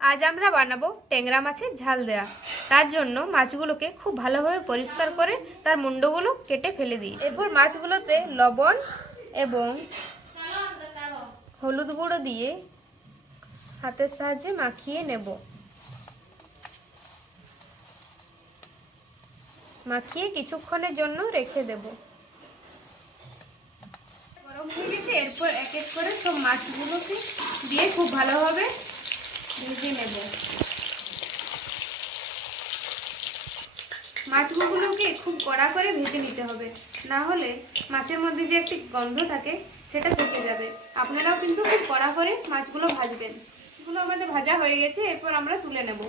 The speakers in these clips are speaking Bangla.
আজ আমরা বানাবো ট্যাংরা মাছের ঝাল দেওয়া। তার জন্য মাছগুলোকে খুব ভালোভাবে পরিষ্কার করে তার মুন্ডগুলো কেটে ফেলে দিই। এরপর মাছগুলোতে লবণ এবং হলুদ গুঁড়ো দিয়ে হাতের সাহায্যে মাখিয়ে নেব। মাখিয়ে কিছুক্ষণের জন্য রেখে দেব। গরম হয়ে গেছে, এরপর এক এক করে সব মাছগুলোকে দিয়ে খুব ভালোভাবে ভেজে নেব। মাছগুলোকে খুব কড়া করে ভেজে নিতে হবে, না হলে মাছের মধ্যে যে একটি গন্ধ থাকে সেটা থেকে যাবে। আপনারাও কিন্তু খুব কড়া করে মাছগুলো ভাজবেন। এগুলো আমাদের ভাজা হয়ে গেছে, এরপর আমরা তুলে নেব।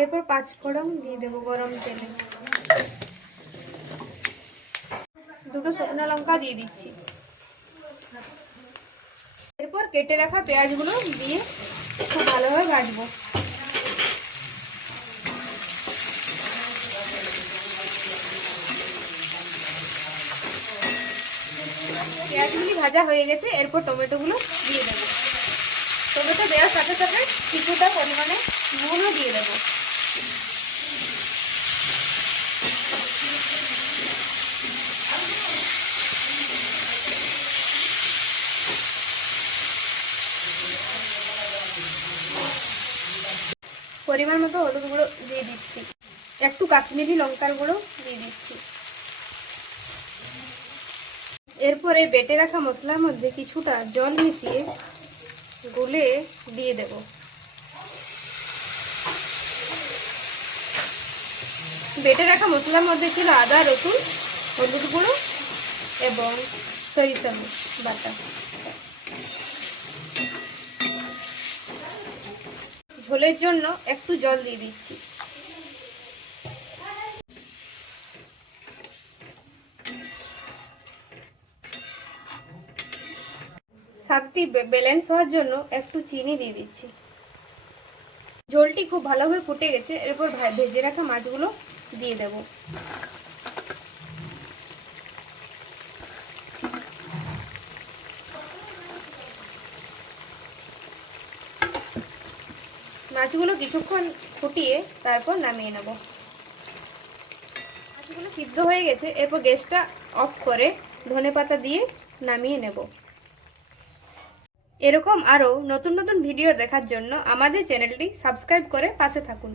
এরপর 5 ফোড়ন দিয়ে দেবো গরম তেলে। 2টো শুকনো লঙ্কা দিয়ে দিচ্ছি। এরপর কেটে রাখা পেঁয়াজগুলো দিয়ে খুব ভালোভাবে ভাজবো। পেঁয়াজগুলি ভাজা হয়ে গেছে, এরপর টমেটোগুলো দিয়ে দেবো। টমেটো দেওয়ার সাথে সাথে কিছুটা পরিমাণে নুনও দিয়ে দেবো। পরিমাণ মতো হলুদ গুঁড়ো দিয়ে দিচ্ছি। একটু কাশ্মীরি লঙ্কার গুঁড়ো দিয়ে দিচ্ছি। এরপর এই বেটে রাখা মশলার মধ্যে কিছুটা জল মিশিয়ে গুলে দিয়ে দেব। বেটে রাখা মশলার মধ্যে ছিল আদা, রসুন, হলুদ গুঁড়ো এবং সরিষা বাটা। ঝোলের জন্য একটু জল দিয়ে দিচ্ছি। স্বাদটি ব্যালেন্স হওয়ার জন্য একটু চিনি দিয়ে দিচ্ছি। ঝোলটি খুব ভালোভাবে ফুটে গেছে, এরপর ভেজে রাখা মাছগুলো দিয়ে দেব। মাছগুলো কিছুক্ষণ ফুটিয়ে তারপর নামিয়ে নেব। মাছগুলো সিদ্ধ হয়ে গেছে, এরপর গ্যাসটা অফ করে ধনেপাতা দিয়ে নামিয়ে নেব। এরকম আরও নতুন নতুন ভিডিও দেখার জন্য আমাদের চ্যানেলটি সাবস্ক্রাইব করে পাশে থাকুন।